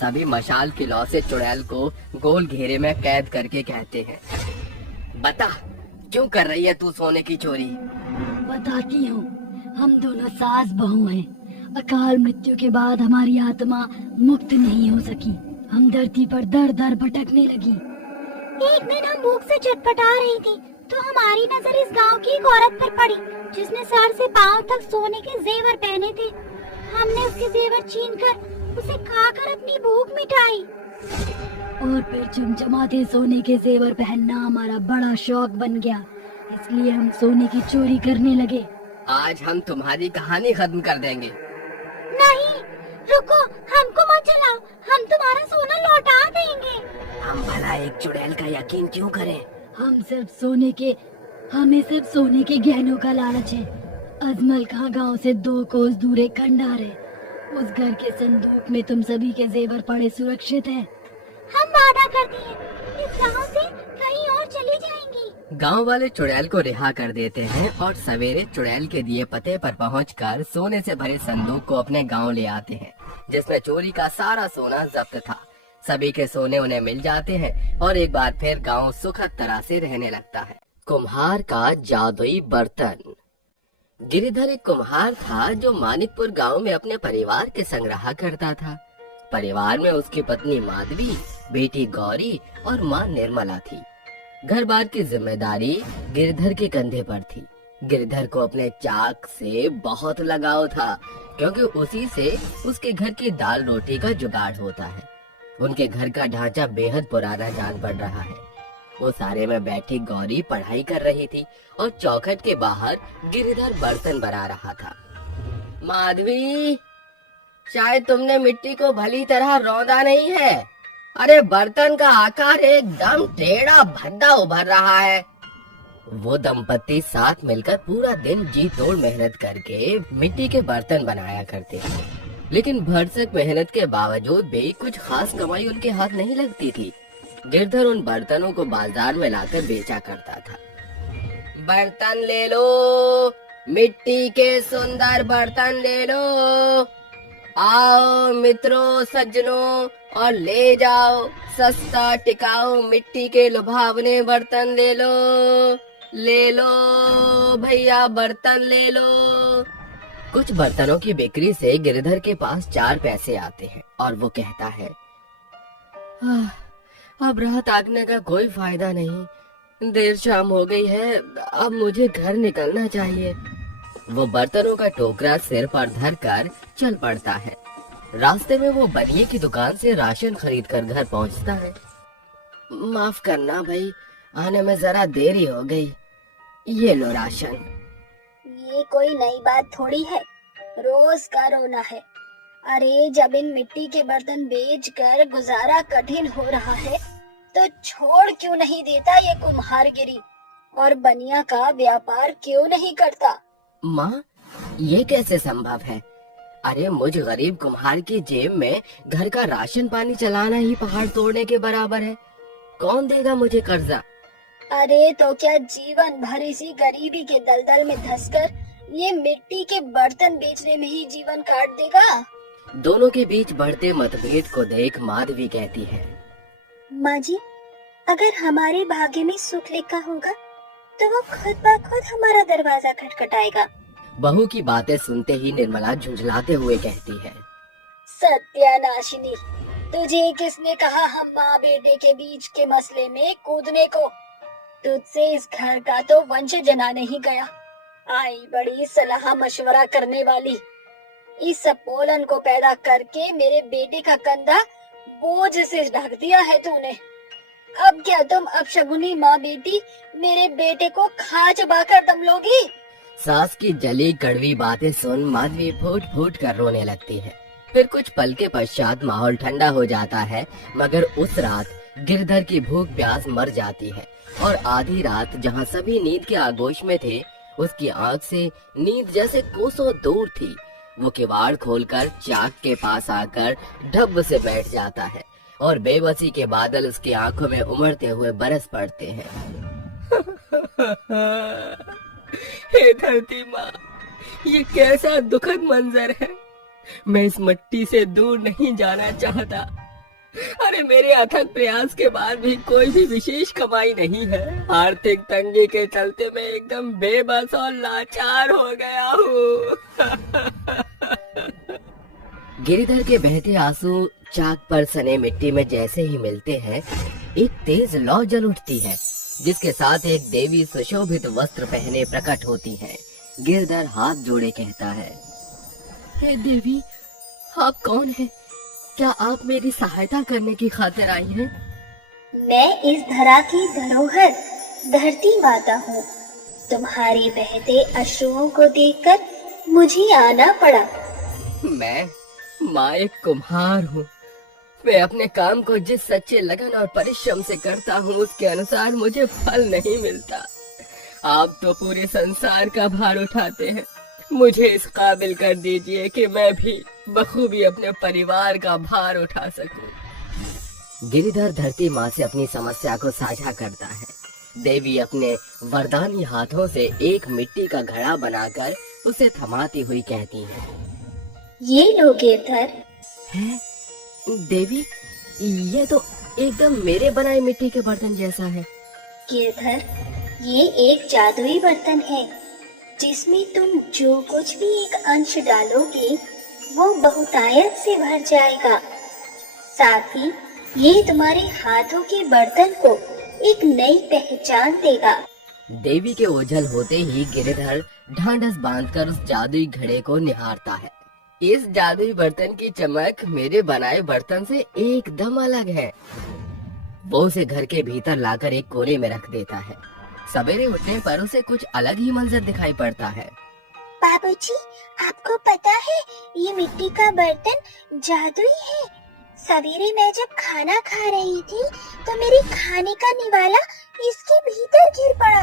सभी मशाल की लौ से चुड़ैल को गोल घेरे में कैद करके कहते हैं, बता क्यों कर रही है तू सोने की चोरी? बताती हूँ। हम दोनों सास बहू हैं। अकाल मृत्यु के बाद हमारी आत्मा मुक्त नहीं हो सकी। हम धरती पर दर दर भटकने लगी। एक दिन हम भूख से छटपटा रही थी तो हमारी नजर इस गांव की एक औरत पर पड़ी जिसने सर से पांव तक सोने के जेवर पहने थे। हमने उसके जेवर छीनकर उसे खाकर अपनी भूख मिटाई और फिर चमचमाते सोने के जेवर पहनना हमारा बड़ा शौक बन गया। इसलिए हम सोने की चोरी करने लगे। आज हम तुम्हारी कहानी खत्म कर देंगे। नहीं, रुको, हमको मत जलाओ। हम तुम्हारा सोना लौटा देंगे। हम भला एक चुड़ैल का यकीन क्यों करें? हमें सिर्फ सोने के गहनों का लालच है। अजमल खां गांव से 2 कोस दूर एक खंडार है। उस घर के संदूक में तुम सभी के जेवर पड़े सुरक्षित हैं। हम वादा करते हैं इस गांव से कहीं और चली जाएंगी। गांव वाले चुड़ैल को रिहा कर देते हैं और सवेरे चुड़ैल के दिए पते पर पहुंचकर सोने से भरे संदूक को अपने गांव ले आते हैं, जिसमें चोरी का सारा सोना जब्त था। सभी के सोने उन्हें मिल जाते हैं और एक बार फिर गांव सुखद तरह से रहने लगता है। कुम्हार का जादुई बर्तन। गिरिधर एक कुम्हार था जो मानिकपुर गांव में अपने परिवार के संग रहा करता था। परिवार में उसकी पत्नी माधवी, बेटी गौरी और मां निर्मला थी। घर बार की जिम्मेदारी गिरिधर के कंधे पर थी। गिरिधर को अपने चाक से बहुत लगाव था, क्योंकि उसी से उसके घर की दाल रोटी का जुगाड़ होता है। उनके घर का ढांचा बेहद पुराना जान पड़ रहा है। वो सारे में बैठी गौरी पढ़ाई कर रही थी और चौखट के बाहर गिरिधर बर्तन बना रहा था। माधवी, शायद तुमने मिट्टी को भली तरह रौंदा नहीं है। अरे बर्तन का आकार एकदम टेढ़ा भद्दा उभर रहा है। वो दंपत्ति साथ मिलकर पूरा दिन जी तोड़ मेहनत करके मिट्टी के बर्तन बनाया करते थे, लेकिन भरसक मेहनत के बावजूद भी कुछ खास कमाई उनके हाथ नहीं लगती थी। गिरधर उन बर्तनों को बाजार में लाकर बेचा करता था। बर्तन ले लो, मिट्टी के सुंदर बर्तन ले लो। आओ मित्रों सज्जनों और ले जाओ सस्ता टिकाऊ मिट्टी के लुभावने बर्तन ले लो भैया, बर्तन ले लो। कुछ बर्तनों की बिक्री से गिरधर के पास 4 पैसे आते हैं और वो कहता है, अब रात आगने का कोई फायदा नहीं। देर शाम हो गई है, अब मुझे घर निकलना चाहिए। वो बर्तनों का टोकरा सिर पर धर कर चल पड़ता है। रास्ते में वो बनिए की दुकान से राशन खरीद कर घर पहुंचता है। माफ करना भाई, आने में जरा देरी हो गई। ये लो राशन। ये कोई नई बात थोड़ी है, रोज का रोना है। अरे जब इन मिट्टी के बर्तन बेचकर गुजारा कठिन हो रहा है तो छोड़ क्यों नहीं देता ये कुम्हारगिरी और बनिया का व्यापार क्यों नहीं करता? माँ, ये कैसे संभव है? अरे मुझ गरीब कुम्हार की जेब में घर का राशन पानी चलाना ही पहाड़ तोड़ने के बराबर है। कौन देगा मुझे कर्जा? अरे तो क्या जीवन भर इसी गरीबी के दलदल में धंसकर ये मिट्टी के बर्तन बेचने में ही जीवन काट देगा? दोनों के बीच बढ़ते मतभेद को देख माधवी कहती है, माँ जी, अगर हमारे भाग्य में सुख लिखा होगा तो वो खुद ब खुद हमारा दरवाजा खटखटाएगा। बहू की बातें सुनते ही निर्मला झुंझलाते हुए कहती है, सत्यानाशिनी, तुझे किसने कहा हम माँ बेटे के बीच के मसले में कूदने को? तुझसे इस घर का तो वंश जना नहीं गया। आई बड़ी सलाह मशवरा करने वाली, इस पोलन को पैदा करके मेरे बेटे का कंधा बोझ से ढक दिया है तूने। अब क्या तुम अपशगुनी माँ बेटी मेरे बेटे को खा चबा कर दम लोगी? सास की जली कड़वी बातें सुन माधवी फूट फूट कर रोने लगती है। फिर कुछ पल के पश्चात माहौल ठंडा हो जाता है, मगर उस रात गिरधर की भूख प्यास मर जाती है और आधी रात जहाँ सभी नींद के आगोश में थे, उसकी आंख से नींद जैसे कोसों दूर थी। वो किवाड़ खोलकर चाक के पास आकर ढब से बैठ जाता है और बेबसी के बादल उसकी आंखों में उमड़ते हुए बरस पड़ते हैं। हे धरती माँ, ये कैसा दुखद मंजर है। मैं इस मिट्टी से दूर नहीं जाना चाहता। अरे मेरे अथक प्रयास के बाद भी कोई भी विशेष कमाई नहीं है। आर्थिक तंगी के चलते मैं एकदम बेबस और लाचार हो गया हूँ। गिरिधर के बहते आंसू चाक पर सने मिट्टी में जैसे ही मिलते हैं, एक तेज लौ जल उठती है, जिसके साथ एक देवी सुशोभित वस्त्र पहने प्रकट होती है। गिरधर हाथ जोड़े कहता है, हे देवी, आप कौन हैं? क्या आप मेरी सहायता करने की खातिर आई हैं? मैं इस धरा की धरोहर धरती माता हूँ। तुम्हारे बहते अश्रुओं को देखकर मुझे आना पड़ा। मैं माँ एक कुम्हार हूँ। मैं अपने काम को जिस सच्चे लगन और परिश्रम से करता हूँ, उसके अनुसार मुझे फल नहीं मिलता। आप तो पूरे संसार का भार उठाते हैं। मुझे इस काबिल कर दीजिए कि मैं भी बखूबी अपने परिवार का भार उठा सकूं। गिरिधर धरती माँ से अपनी समस्या को साझा करता है। देवी अपने वरदानी हाथों से एक मिट्टी का घड़ा बनाकर उसे थमाती हुई कहती है, ये लो गिरधर। है देवी, ये तो एकदम मेरे बनाए मिट्टी के बर्तन जैसा है। गिरधर, ये एक जादुई बर्तन है जिसमें तुम जो कुछ भी एक अंश डालोगे वो बहुतायत से भर जाएगा। साथ ही ये तुम्हारे हाथों के बर्तन को एक नई पहचान देगा। देवी के ओझल होते ही गिरिधर ढांढस बांधकर उस जादुई घड़े को निहारता है। इस जादुई बर्तन की चमक मेरे बनाए बर्तन से एकदम अलग है। वो उसे घर के भीतर लाकर एक कोने में रख देता है। सवेरे उठने पर उसे कुछ अलग ही मंजर दिखाई पड़ता है। बाबूजी, आपको पता है ये मिट्टी का बर्तन जादुई है। सवेरे मैं जब खाना खा रही थी तो मेरे खाने का निवाला इसके भीतर गिर पड़ा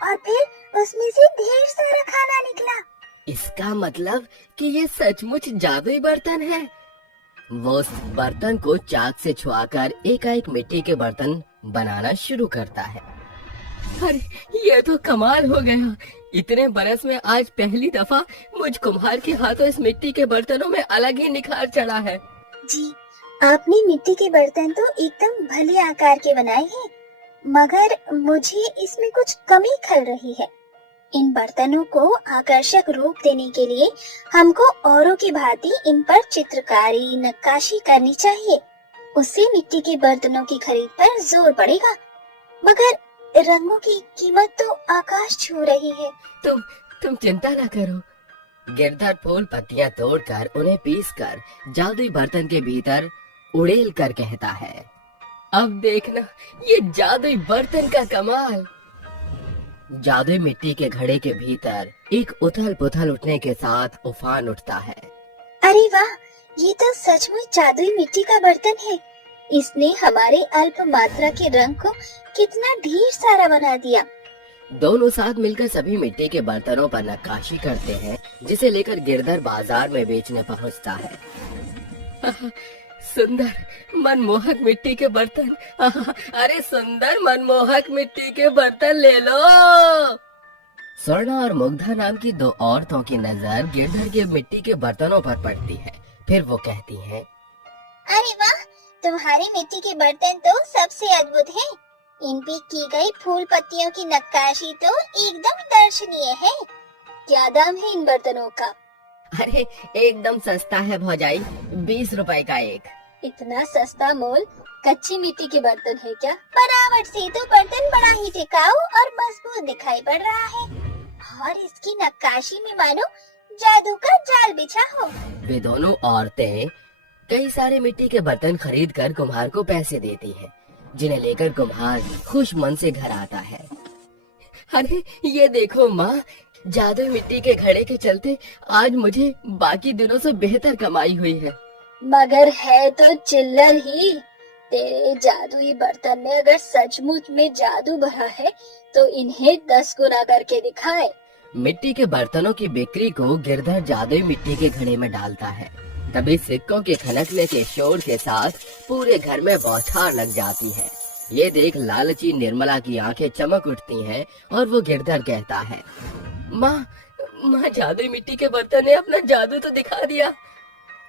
और फिर उसमें से ढेर सारा खाना निकला। इसका मतलब कि ये सचमुच जादुई बर्तन है। वो उस बर्तन को चाक से छुआकर एकाएक मिट्टी के बर्तन बनाना शुरू करता है। अरे ये तो कमाल हो गया। इतने बरस में आज पहली दफा मुझ कुम्हार के हाथों इस मिट्टी के बर्तनों में अलग ही निखार चढ़ा है। जी, आपने मिट्टी के बर्तन तो एकदम भले आकार के बनाए हैं, मगर मुझे इसमें कुछ कमी खल रही है। इन बर्तनों को आकर्षक रूप देने के लिए हमको औरों की भांति इन पर चित्रकारी नक्काशी करनी चाहिए। उससे मिट्टी के बर्तनों की खरीद पर जोर पड़ेगा। मगर रंगों की कीमत तो आकाश छू रही है। तुम चिंता न करो। गिरधर फूल पत्तियां तोड़कर उन्हें पीसकर जादुई बर्तन के भीतर उड़ेल कर कहता है, अब देखना ये जादुई बर्तन का कमाल। जादुई मिट्टी के घड़े के भीतर एक उथल पुथल उठने के साथ उफान उठता है। अरे वाह, ये तो सचमुच जादुई मिट्टी का बर्तन है। इसने हमारे अल्प मात्रा के रंग को कितना ढेर सारा बना दिया। दोनों साथ मिलकर सभी मिट्टी के बर्तनों पर नक्काशी करते हैं, जिसे लेकर गिरधर बाजार में बेचने पहुंचता है। सुंदर मनमोहक मिट्टी के बर्तन, अरे सुंदर मनमोहक मिट्टी के बर्तन ले लो। स्वर्णा और मुग्धा नाम की दो औरतों की नजर गिरधर के मिट्टी के बर्तनों पर पड़ती है। फिर वो कहती हैं, अरे वाह, तुम्हारे मिट्टी के बर्तन तो सबसे अद्भुत हैं। इन पे की गई फूल पत्तियों की नक्काशी तो एकदम दर्शनीय है। क्या दाम है इन बर्तनों का? अरे एकदम सस्ता है भौजाई, 20 रुपए का एक। इतना सस्ता मोल कच्ची मिट्टी के बर्तन है क्या? बनावट से तो बर्तन बड़ा ही टिकाऊ और मजबूत दिखाई पड़ रहा है और इसकी नक्काशी में मानो जादू का जाल बिछा हो। वे दोनों औरतें कई सारे मिट्टी के बर्तन खरीद कर कुम्हार को पैसे देती हैं, जिन्हें लेकर कुम्हार खुश मन से घर आता है। अरे ये देखो माँ, जादुई मिट्टी के घड़े के चलते आज मुझे बाकी दिनों से बेहतर कमाई हुई है। मगर है तो चिल्लर ही। तेरे जादुई बर्तन में अगर सचमुच में जादू भरा है तो इन्हें 10 गुना करके दिखाए। मिट्टी के बर्तनों की बिक्री को गिरधर जादुई मिट्टी के घड़े में डालता है। तभी सिक्कों के खनकने के शोर के साथ पूरे घर में बौछार लग जाती है। ये देख लालची निर्मला की आंखें चमक उठती हैं और वो गिरधर कहता है, माँ जादुई मिट्टी के बर्तन ने अपना जादू तो दिखा दिया।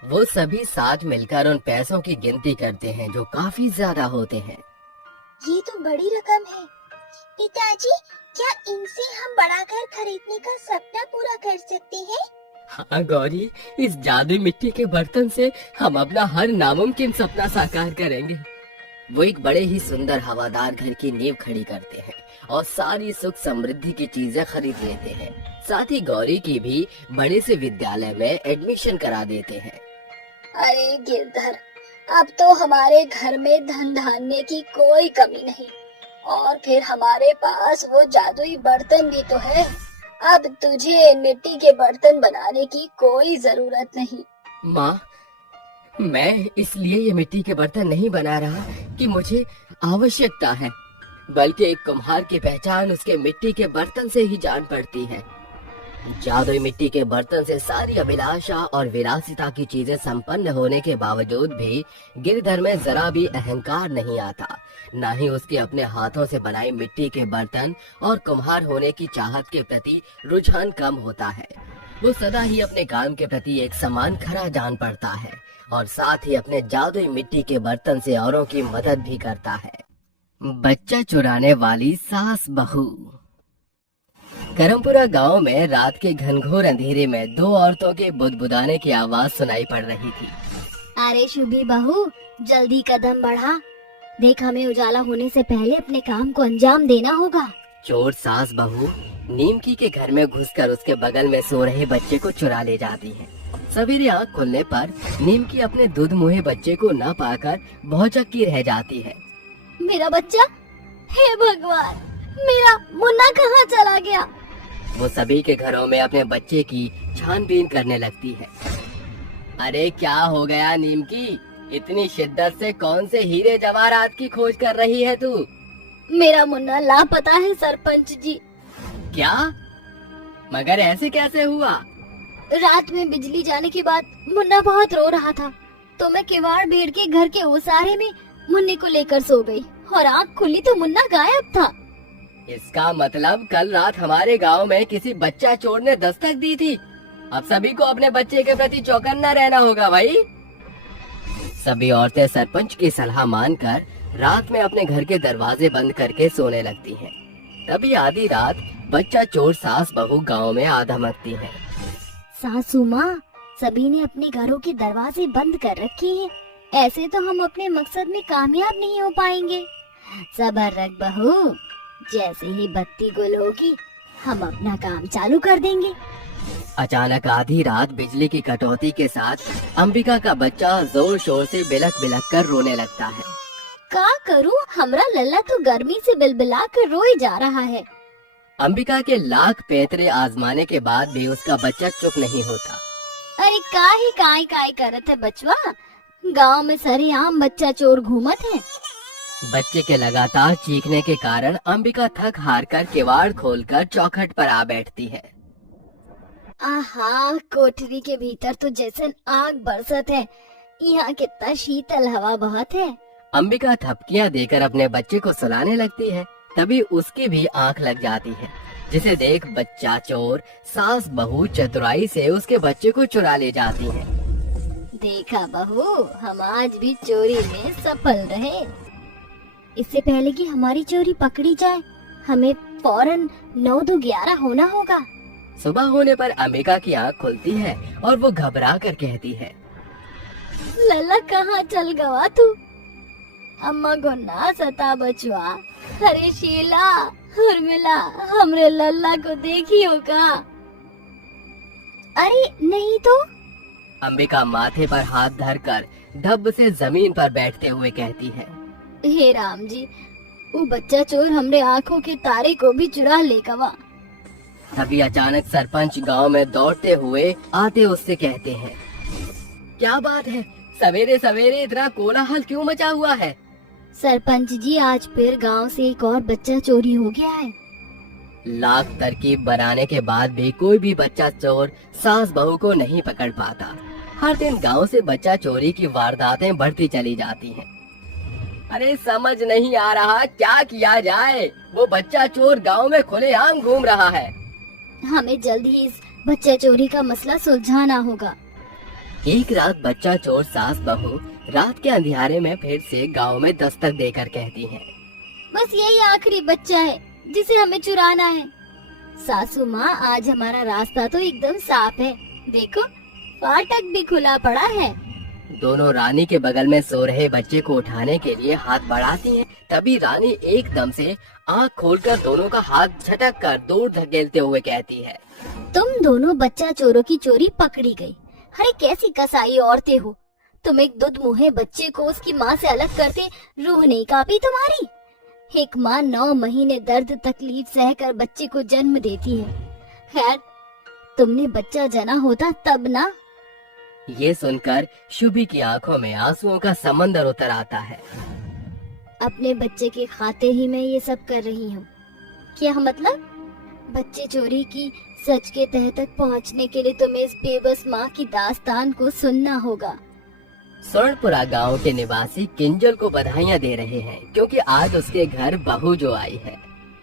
वो सभी साथ मिलकर उन पैसों की गिनती करते हैं जो काफी ज्यादा होते हैं। ये तो बड़ी रकम है। पिताजी, क्या इनसे हम बड़ा घर खरीदने का सपना पूरा कर सकते हैं? हाँ गौरी, इस जादुई मिट्टी के बर्तन से हम अपना हर नामुमकिन सपना साकार करेंगे। वो एक बड़े ही सुंदर हवादार घर की नींव खड़ी करते हैं और सारी सुख समृद्धि की चीजें खरीद लेते हैं। साथ ही गौरी की भी बड़े से विद्यालय में एडमिशन करा देते हैं। अरे गिरधर, अब तो हमारे घर में धन धान्य की कोई कमी नहीं, और फिर हमारे पास वो जादुई बर्तन भी तो है। अब तुझे मिट्टी के बर्तन बनाने की कोई जरूरत नहीं। माँ, मैं इसलिए ये मिट्टी के बर्तन नहीं बना रहा कि मुझे आवश्यकता है, बल्कि एक कुम्हार की पहचान उसके मिट्टी के बर्तन से ही जान पड़ती है। जादुई मिट्टी के बर्तन से सारी अभिलाषा और विलासिता की चीजें संपन्न होने के बावजूद भी गिरधर में जरा भी अहंकार नहीं आता। न ही उसके अपने हाथों से बनाई मिट्टी के बर्तन और कुम्हार होने की चाहत के प्रति रुझान कम होता है। वो सदा ही अपने काम के प्रति एक समान खरा जान पड़ता है और साथ ही अपने जादुई मिट्टी के बर्तन से औरों की मदद भी करता है। बच्चा चुराने वाली सास बहू। करमपुरा गांव में रात के घनघोर अंधेरे में दो औरतों के बुदबुदाने की आवाज सुनाई पड़ रही थी। अरे शुभी बहू, जल्दी कदम बढ़ा, देख हमें उजाला होने से पहले अपने काम को अंजाम देना होगा। चोर सास बहू नीमकी के घर में घुसकर उसके बगल में सो रहे बच्चे को चुरा ले जाती है। सवेरे आँख खुलने पर नीमकी अपने दूध मुहे बच्चे को न पाकर भौचक्की रह जाती है। मेरा बच्चा, हे भगवान, मेरा मुन्ना कहाँ चला गया? वो सभी के घरों में अपने बच्चे की छानबीन करने लगती है। अरे क्या हो गया नीमकी, इतनी शिद्दत से कौन से हीरे जवाहरात की खोज कर रही है तू? मेरा मुन्ना लापता है सरपंच जी। क्या? मगर ऐसे कैसे हुआ? रात में बिजली जाने के बाद मुन्ना बहुत रो रहा था, तो मैं किवाड़ भीड़ के घर के ओसारे में मुन्ने को लेकर सो गई और आँख खुली तो मुन्ना गायब था। इसका मतलब कल रात हमारे गांव में किसी बच्चा चोर ने दस्तक दी थी। अब सभी को अपने बच्चे के प्रति चौकन्ना रहना होगा भाई। सभी औरतें सरपंच की सलाह मानकर रात में अपने घर के दरवाजे बंद करके सोने लगती हैं। तभी आधी रात बच्चा चोर सास बहू गांव में आ धमकती है। सासू माँ, सभी ने अपने घरों के दरवाजे बंद कर रखे हैं, ऐसे तो हम अपने मकसद में कामयाब नहीं हो पाएंगे। सब्र रख बहू, जैसे ही बत्ती गुल होगी हम अपना काम चालू कर देंगे। अचानक आधी रात बिजली की कटौती के साथ अंबिका का बच्चा जोर शोर से बिलख बिलख कर रोने लगता है। क्या करूं, हमरा लल्ला तो गर्मी से बिलबिला कर रोए जा रहा है। अंबिका के लाख पैतरे आजमाने के बाद भी उसका बच्चा चुप नहीं होता। अरे काहे काय करत है बचवा, गांव में सरेआम बच्चा चोर घूमत है। बच्चे के लगातार चीखने के कारण अंबिका थक हार कर किवाड़ खोलकर चौखट पर आ बैठती है। आहा, कोठरी के भीतर तो जैसे आग बरसत है, यहाँ कितना शीतल हवा बहत है। अंबिका थपकियां देकर अपने बच्चे को सुलाने लगती है। तभी उसकी भी आंख लग जाती है, जिसे देख बच्चा चोर सास बहू चतुराई से उसके बच्चे को चुरा ले जाती है। देखा बहू, हम आज भी चोरी में सफल रहे। इससे पहले कि हमारी चोरी पकड़ी जाए, हमें फौरन 9-2-11 होना होगा। सुबह होने पर अंबिका की आंख खुलती है और वो घबरा कर कहती है, लल्ला कहाँ चल गवा तू? अम्मा को ना सता बचवा। अरे शीला, उर्मिला, हमरे लल्ला को देखी होगा? अरे नहीं तो। अंबिका माथे पर हाथ धरकर धब से जमीन पर बैठते हुए कहती है, हे राम जी, वो बच्चा चोर हमरे आँखों के तारे को भी चुरा ले गवा। तभी अचानक सरपंच गांव में दौड़ते हुए आते उससे कहते हैं, क्या बात है, सवेरे सवेरे इतना कोलाहल क्यों मचा हुआ है? सरपंच जी, आज फिर गांव से एक और बच्चा चोरी हो गया है। लाख तरकीब बनाने के बाद भी कोई भी बच्चा चोर सास बहू को नहीं पकड़ पाता। हर दिन गांव से बच्चा चोरी की वारदातें बढ़ती चली जाती हैं। अरे समझ नहीं आ रहा क्या किया जाए, वो बच्चा चोर गांव में खुलेआम घूम रहा है। हमें जल्द ही इस बच्चा चोरी का मसला सुलझाना होगा। एक रात बच्चा चोर सास बहू रात के अंधियारे में फिर से गांव में दस्तक देकर कहती हैं, बस यही आखिरी बच्चा है जिसे हमें चुराना है। सासू माँ, आज हमारा रास्ता तो एकदम साफ है, देखो फाटक भी खुला पड़ा है। दोनों रानी के बगल में सो रहे बच्चे को उठाने के लिए हाथ बढ़ाती हैं। तभी रानी एकदम से आँख खोलकर दोनों का हाथ झटक कर दूर धकेलते हुए कहती है, तुम दोनों बच्चा चोरों की चोरी पकड़ी गई। अरे कैसी कसाई औरतें हो, तुम एक दुध मुहे बच्चे को उसकी माँ से अलग करते रूह नहीं कांपी तुम्हारी? एक माँ 9 महीने दर्द तकलीफ सहकर बच्चे को जन्म देती है। खैर, तुमने बच्चा जना होता तब ना। ये सुनकर शुभी की आंखों में आंसुओं का समंदर उतर आता है। अपने बच्चे के खातिर ही मैं ये सब कर रही हूँ। क्या मतलब? बच्चे चोरी की सच के तह तक पहुँचने के लिए तुम्हें इस बेबस माँ की दास्तान को सुनना होगा। स्वर्णपुरा गांव के निवासी किंजल को बधाइयां दे रहे हैं क्योंकि आज उसके घर बहू जो आई है।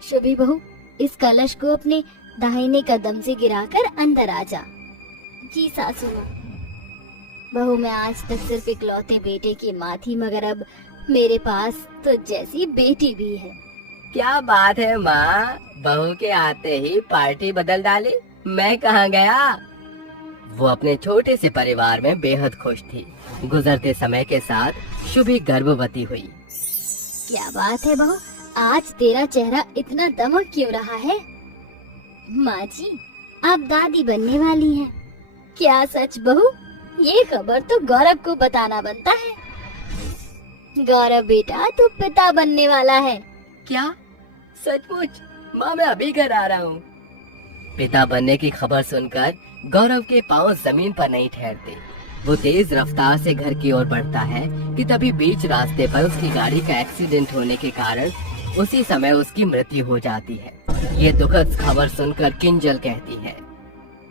शुभी बहू, इस कलश को अपने दाहिने कदम से गिराकर अंदर आ जा। जी सासू माँ। बहू, मैं आज तक सिर्फ इकलौते बेटे की माँ थी, मगर अब मेरे पास तो जैसी बेटी भी है। क्या बात है माँ, बहू के आते ही पार्टी बदल डाली। मैं कहाँ गया? वो अपने छोटे से परिवार में बेहद खुश थी। गुजरते समय के साथ शुभी गर्भवती हुई। क्या बात है बहू, आज तेरा चेहरा इतना दमक क्यों रहा है? माँ जी, आप दादी बनने वाली हैं। क्या सच बहू? ये खबर तो गौरव को बताना बनता है। गौरव बेटा, तू पिता बनने वाला है। क्या सचमुच? माँ, मैं अभी घर आ रहा हूँ। पिता बनने की खबर सुनकर गौरव के पांव जमीन पर नहीं ठहरते। वो तेज रफ्तार से घर की ओर बढ़ता है कि तभी बीच रास्ते पर उसकी गाड़ी का एक्सीडेंट होने के कारण उसी समय उसकी मृत्यु हो जाती है। ये दुखद खबर सुनकर किंजल कहती है,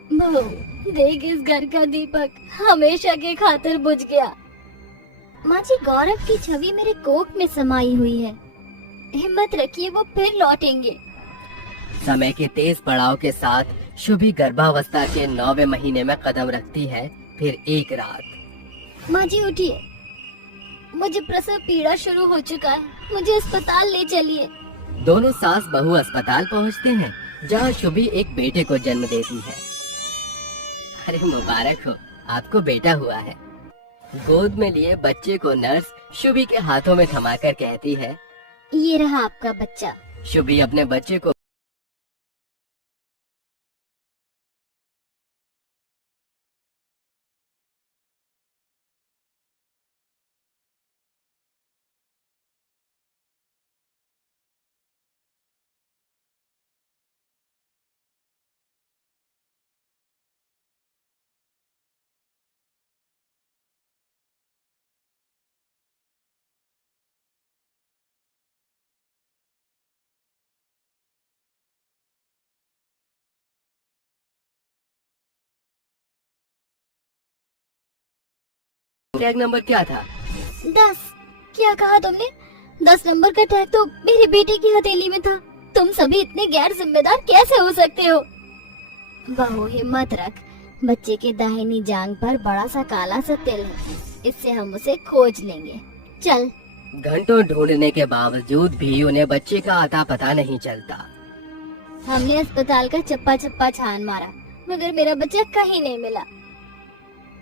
बहू देख, इस घर का दीपक हमेशा के खातिर बुझ गया। माँ जी, गौरव की छवि मेरे कोख में समाई हुई है। हिम्मत रखिए, वो फिर लौटेंगे। समय के तेज पड़ाव के साथ शुभी गर्भावस्था के 9वें महीने में कदम रखती है। फिर एक रात, माँ जी उठिए, मुझे प्रसव पीड़ा शुरू हो चुका है, मुझे अस्पताल ले चलिए। दोनों सास बहू अस्पताल पहुंचते हैं जहां शुभी एक बेटे को जन्म देती है। अरे मुबारक हो, आपको बेटा हुआ है। गोद में लिए बच्चे को नर्स शुभी के हाथों में थमाकर कहती है, ये रहा आपका बच्चा। शुभी अपने बच्चे को टैग नंबर क्या था? 10। क्या कहा तुमने? 10 नंबर का टैग तो मेरे बेटे की हथेली में था। तुम सभी इतने गैर जिम्मेदार कैसे हो सकते हो? बहू हिम्मत रख, बच्चे के दाहिनी जांघ पर बड़ा सा काला सा तिल है, इससे हम उसे खोज लेंगे। चल। घंटों ढूंढने के बावजूद भी उन्हें बच्चे का अता पता नहीं चलता। हमने अस्पताल का चप्पा चप्पा छान मारा, मगर मेरा बच्चा कहीं नहीं मिला।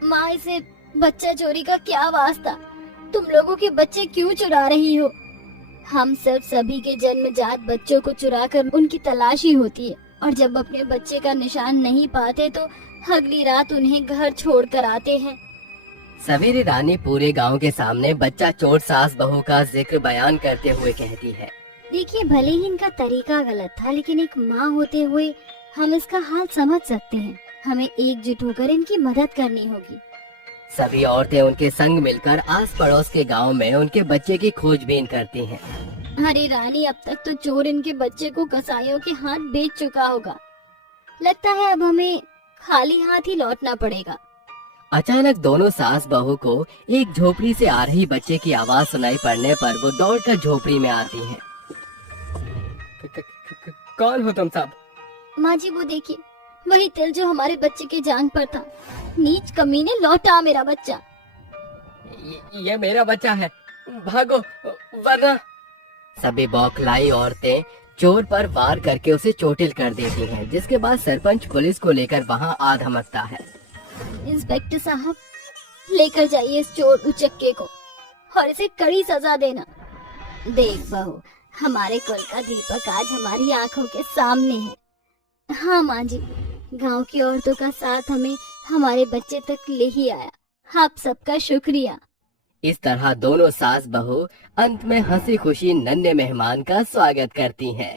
माँ, इसे बच्चा चोरी का क्या वास्ता? तुम लोगों के बच्चे क्यों चुरा रही हो? हम सब सभी के जन्मजात बच्चों को चुराकर उनकी तलाशी होती है, और जब अपने बच्चे का निशान नहीं पाते तो अगली रात उन्हें घर छोड़ कर आते हैं। सवेरे रानी पूरे गांव के सामने बच्चा चोर सास बहू का जिक्र बयान करते हुए कहती है, देखिए, भले ही इनका तरीका गलत था, लेकिन एक माँ होते हुए हम इसका हाल समझ सकते हैं। हमें एकजुट होकर इनकी मदद करनी होगी। सभी औरतें उनके संग मिलकर आस पड़ोस के गांव में उनके बच्चे की खोजबीन करती हैं। अरे रानी, अब तक तो चोर इनके बच्चे को कसाईयों के हाथ बेच चुका होगा। लगता है अब हमें खाली हाथ ही लौटना पड़ेगा। अचानक दोनों सास बहू को एक झोपड़ी से आ रही बच्चे की आवाज सुनाई पड़ने पर वो दौड़कर झोपड़ी में आती हैं। कौन हो तुम सब? माँ जी, वो देखिए, वही तिल जो हमारे बच्चे के जांग पर था। नीच कमीने, लौटा मेरा बच्चा। ये मेरा बच्चा है, भागो वरना। सभी बौखलाई औरतें चोर पर वार करके उसे चोटिल कर देती हैं, जिसके बाद सरपंच पुलिस को लेकर वहां आ धमकता है। इंस्पेक्टर साहब, लेकर जाइए इस चोर उचक्के को और इसे कड़ी सजा देना। देख बहू, हमारे कुल का दीपक आज हमारी आंखों के सामने है। हाँ माँ जी, गांव की औरतों का साथ हमें हमारे बच्चे तक ले ही आया। आप सबका शुक्रिया। इस तरह दोनों सास बहू अंत में हंसी खुशी नन्हे मेहमान का स्वागत करती हैं।